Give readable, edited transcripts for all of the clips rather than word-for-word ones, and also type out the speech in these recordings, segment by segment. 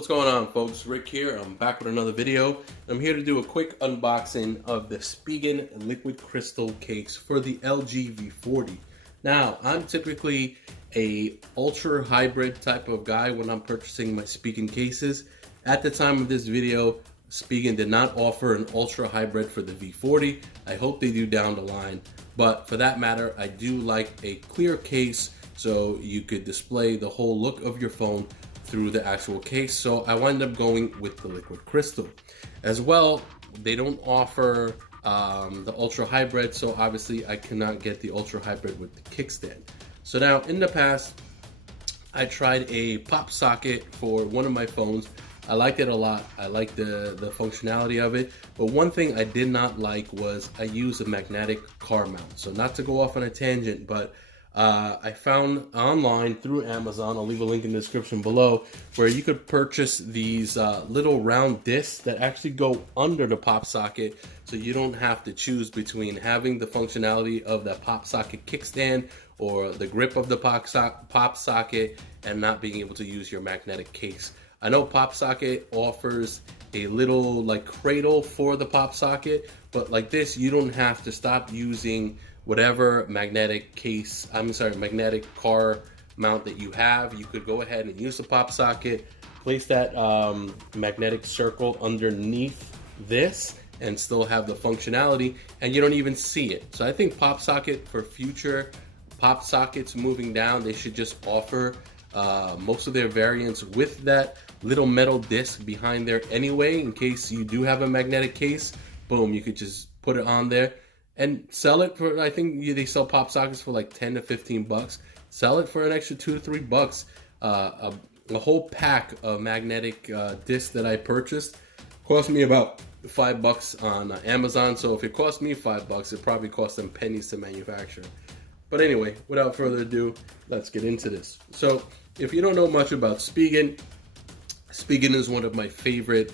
What's going on, folks? Rick here. I'm back with another video. I'm here to do a quick unboxing of the Spigen liquid crystal case for the LG V40. Now, I'm typically a ultra hybrid type of guy when I'm purchasing my Spigen cases. At the time of this video, Spigen did not offer an ultra hybrid for the V40. I hope they do down the line, but for that matter, I do like a clear case so you could display the whole look of your phone through the actual case. So I wound up going with the liquid crystal. As well, they don't offer the ultra hybrid, so obviously I cannot get the ultra hybrid with the kickstand. So now in the past, I tried a pop socket for one of my phones. I liked it a lot. I liked the functionality of it. But one thing I did not like was I used a magnetic car mount. So not to go off on a tangent, but I found online through Amazon, I'll leave a link in the description below, where you could purchase these little round discs that actually go under the pop socket, so you don't have to choose between having the functionality of that pop socket kickstand or the grip of the pop socket and not being able to use your magnetic case. I know pop socket offers a little like cradle for the pop socket, but like this, you don't have to stop using whatever magnetic car mount that you have. You could go ahead and use the pop socket, place that magnetic circle underneath this and still have the functionality, and you don't even see it. So I think pop socket, for future pop sockets moving down, they should just offer most of their variants with that little metal disc behind there anyway, in case you do have a magnetic case. Boom, you could just put it on there and sell it for, I think they sell pop sockets for like 10 to 15 bucks. Sell it for an extra 2 to 3 bucks. A whole pack of magnetic discs that I purchased cost me about $5 on Amazon. So if it cost me $5, it probably cost them pennies to manufacture. But anyway, without further ado, let's get into this. So if you don't know much about Spigen, Spigen is one of my favorite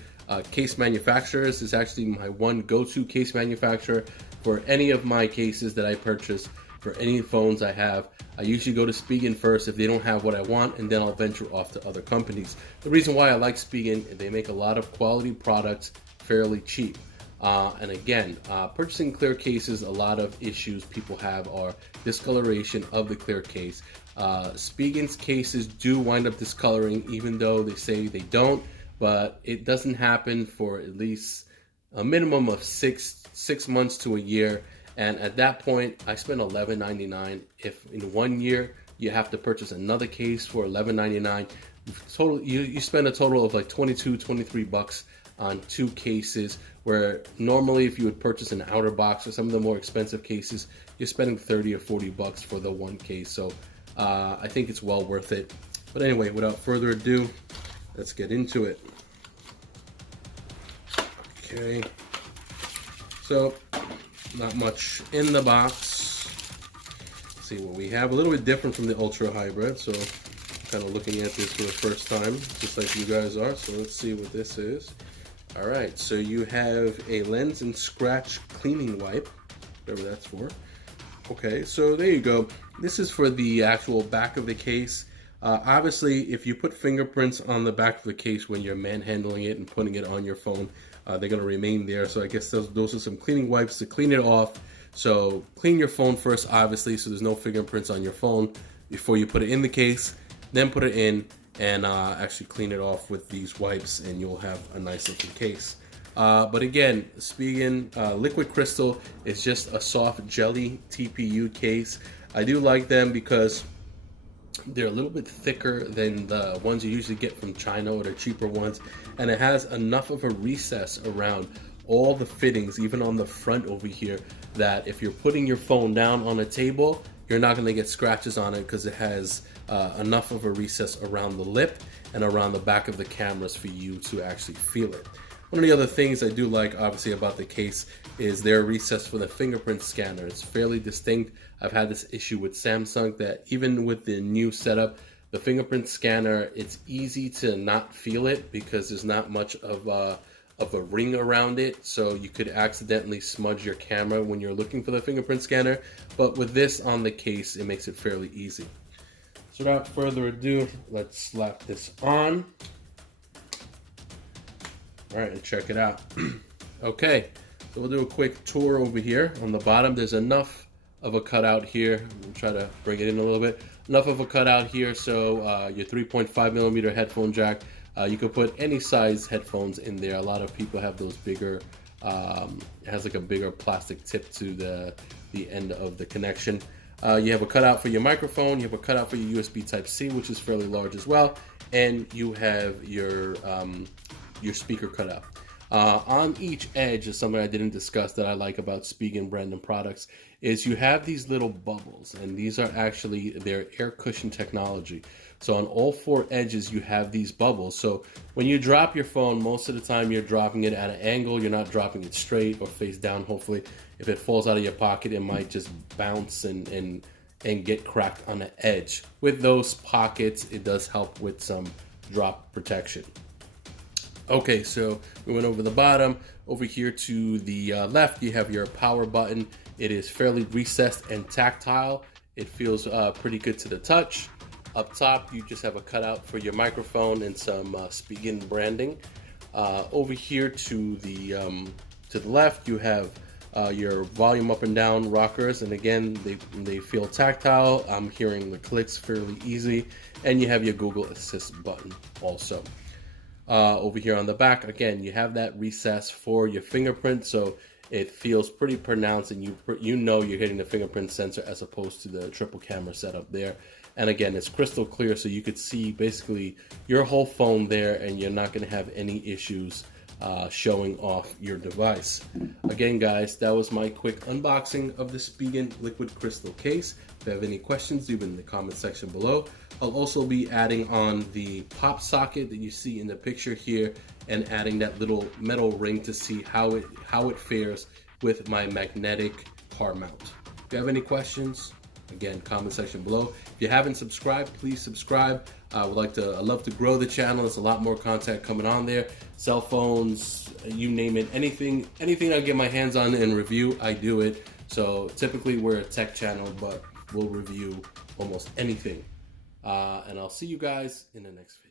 case manufacturers. It's actually my one go-to case manufacturer for any of my cases that I purchase for any phones I have. I usually go to Spigen first if they don't have what I want, and then I'll venture off to other companies. The reason why I like Spigen is they make a lot of quality products fairly cheap. And again, purchasing clear cases, a lot of issues people have are discoloration of the clear case. Spigen's cases do wind up discoloring, even though they say they don't, but it doesn't happen for at least a minimum of six months to a year. And at that point, I spent $11.99. If in 1 year you have to purchase another case for $11.99, total you spend a total of like 23 bucks on 2 cases, where normally if you would purchase an outer box or some of the more expensive cases, you're spending 30 or 40 bucks for the one case. So I think it's well worth it. But anyway, without further ado, let's get into it. Okay, so not much in the box. Let's see what we have. A little bit different from the ultra hybrid, so kind of looking at this for the first time, just like you guys are. So let's see what this is. All right, so you have a lens and scratch cleaning wipe, whatever that's for. Okay, so there you go. This is for the actual back of the case. Obviously, if you put fingerprints on the back of the case when you're manhandling it and putting it on your phone, they're going to remain there. So I guess those are some cleaning wipes to clean it off. So clean your phone first, obviously, so there's no fingerprints on your phone before you put it in the case. Then put it in and actually clean it off with these wipes, and you'll have a nice looking case. But again, Spigen liquid crystal is just a soft jelly TPU case. I do like them because they're a little bit thicker than the ones you usually get from China or the cheaper ones, and it has enough of a recess around all the fittings, even on the front over here, that if you're putting your phone down on a table, you're not going to get scratches on it because it has enough of a recess around the lip and around the back of the cameras for you to actually feel it. One of the other things I do like, obviously, about the case is their recess for the fingerprint scanner. It's fairly distinct. I've had this issue with Samsung that even with the new setup, the fingerprint scanner, it's easy to not feel it because there's not much of a ring around it, so you could accidentally smudge your camera when you're looking for the fingerprint scanner. But with this on the case, it makes it fairly easy. So without further ado, let's slap this on. All right, and check it out. Okay, so we'll do a quick tour over here. On the bottom, there's enough of a cutout here. We'll try to bring it in a little bit. Enough of a cutout here, so your 3.5 millimeter headphone jack. You could put any size headphones in there. A lot of people have those bigger, it has like a bigger plastic tip to the end of the connection. You have a cutout for your microphone. You have a cutout for your USB Type-C, which is fairly large as well. And you have your speaker cutout. On each edge is something I didn't discuss that I like about Spigen Brandon products is you have these little bubbles, and these are actually their air cushion technology. So on all four edges you have these bubbles. So when you drop your phone, most of the time you're dropping it at an angle. You're not dropping it straight or face down. Hopefully, if it falls out of your pocket, it might just bounce and get cracked on the edge. With those pockets, it does help with some drop protection. Okay, so we went over the bottom. Over here to the left, you have your power button. It is fairly recessed and tactile. It feels pretty good to the touch. Up top, you just have a cutout for your microphone and some Spigen branding. Over here to the left, you have your volume up and down rockers, and again, they feel tactile. I'm hearing the clicks fairly easy, and you have your Google Assist button also. Over here on the back, again, you have that recess for your fingerprint, so it feels pretty pronounced, and you know you're hitting the fingerprint sensor as opposed to the triple camera setup there. And again, it's crystal clear, so you could see basically your whole phone there, and you're not going to have any issues showing off your device. Again, guys, that was my quick unboxing of the Spigen liquid crystal case. If you have any questions, leave it in the comment section below. I'll also be adding on the pop socket that you see in the picture here, and adding that little metal ring to see how it fares with my magnetic car mount. If you have any questions, again, comment section below. If you haven't subscribed, please subscribe. I'd love to grow the channel. There's a lot more content coming on there. Cell phones, you name it, anything I get my hands on and review, I do it. So typically we're a tech channel, but we'll review almost anything. And I'll see you guys in the next video.